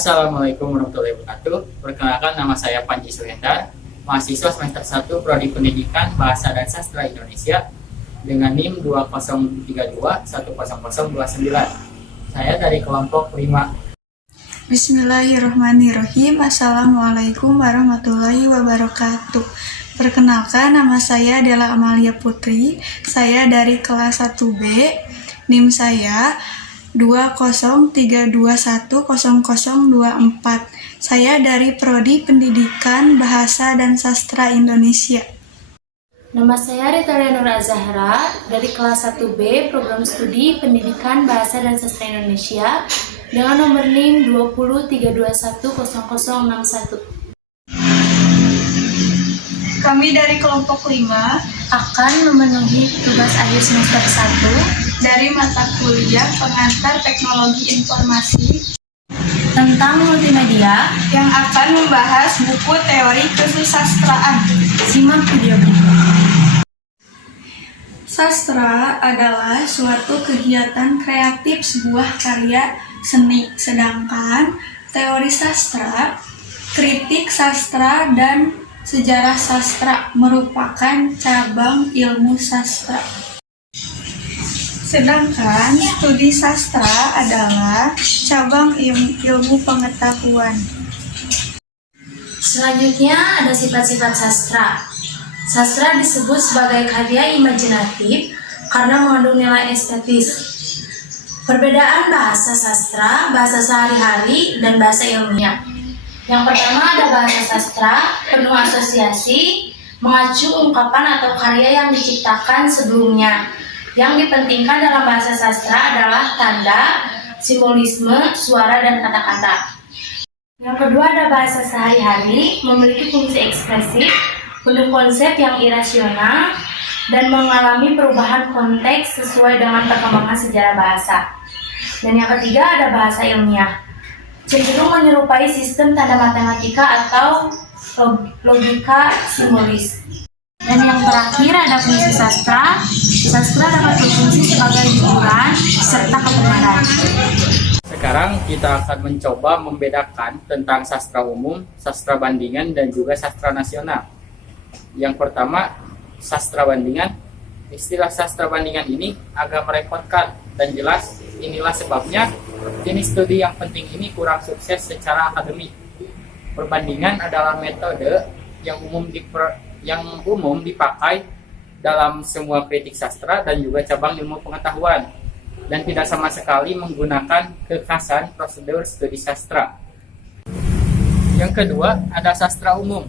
Assalamualaikum warahmatullahi wabarakatuh. Perkenalkan, nama saya Panji Suhendar, mahasiswa semester 1 Prodi Pendidikan Bahasa dan Sastra Indonesia dengan NIM 2032100029. Saya dari kelompok 5. Bismillahirrahmanirrahim. Assalamualaikum warahmatullahi wabarakatuh. Perkenalkan, nama saya adalah Amalia Putri. Saya dari kelas 1B. NIM saya 2032100024. Saya dari Prodi Pendidikan Bahasa dan Sastra Indonesia. Nama saya Ritalia Nur Azahra dari kelas 1B Program Studi Pendidikan Bahasa dan Sastra Indonesia dengan nomor NIM 2032100061. Kami dari kelompok 5 Akan memenuhi tugas akhir semester 1 dari mata kuliah Pengantar Teknologi Informasi tentang multimedia yang akan membahas buku teori kesusastraan. Simak video berikut. Sastra adalah suatu kegiatan kreatif sebuah karya seni, sedangkan teori sastra, kritik sastra, dan sejarah sastra merupakan cabang ilmu sastra. Sedangkan studi sastra adalah cabang ilmu pengetahuan. Selanjutnya ada sifat-sifat sastra. Sastra disebut sebagai karya imajinatif karena mengandung nilai estetis. Perbedaan bahasa sastra, bahasa sehari-hari, dan bahasa ilmiah. Yang pertama ada bahasa sastra, penuh asosiasi, mengacu ungkapan atau karya yang diciptakan sebelumnya. Yang dipentingkan dalam bahasa sastra adalah tanda, simbolisme, suara, dan kata-kata. Yang kedua ada bahasa sehari-hari, memiliki fungsi ekspresif, penuh konsep yang irasional, dan mengalami perubahan konteks sesuai dengan perkembangan sejarah bahasa. Dan yang ketiga ada bahasa ilmiah, cenderung menyerupai sistem tanda matematika atau logika simbolis. Dan yang terakhir ada fungsi sastra. Sastra dapat berfungsi sebagai hiburan serta kebenaran. Sekarang kita akan mencoba membedakan tentang sastra umum, sastra bandingan, dan juga sastra nasional. Yang pertama, sastra bandingan. Istilah sastra bandingan ini agak merepotkan dan jelas inilah sebabnya jenis studi yang penting ini kurang sukses secara akademik. Perbandingan adalah metode yang umum dipakai dalam semua kritik sastra dan juga cabang ilmu pengetahuan dan tidak sama sekali menggunakan kekhasan prosedur studi sastra. Yang kedua, ada sastra umum.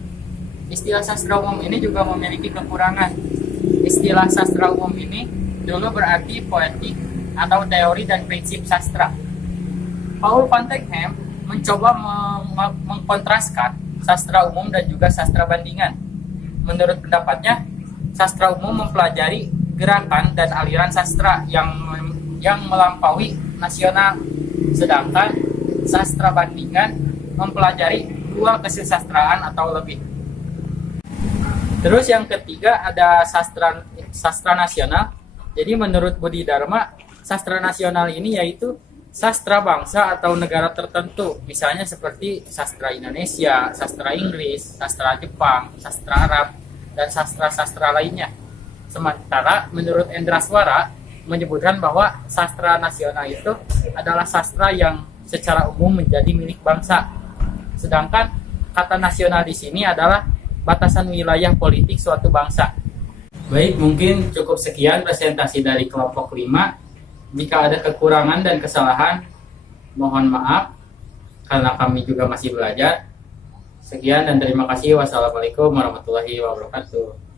Istilah sastra umum ini juga memiliki kekurangan. Istilah sastra umum ini dulu berarti poetik atau teori dan prinsip sastra. Paul van Tekhem mencoba mengkontraskan sastra umum dan juga sastra bandingan. Menurut pendapatnya, sastra umum mempelajari gerakan dan aliran sastra yang melampaui nasional, sedangkan sastra bandingan mempelajari dua kesusastraan atau lebih. Terus yang ketiga ada sastra nasional. Jadi menurut Budi Dharma, sastra nasional ini yaitu sastra bangsa atau negara tertentu, misalnya seperti sastra Indonesia, sastra Inggris, sastra Jepang, sastra Arab, dan sastra-sastra lainnya. Sementara menurut Endraswara menyebutkan bahwa sastra nasional itu adalah sastra yang secara umum menjadi milik bangsa. Sedangkan kata nasional di sini adalah batasan wilayah politik suatu bangsa. Baik, mungkin cukup sekian presentasi dari kelompok 5. Jika ada kekurangan dan kesalahan, mohon maaf karena kami juga masih belajar. Sekian dan terima kasih. Wassalamualaikum warahmatullahi wabarakatuh.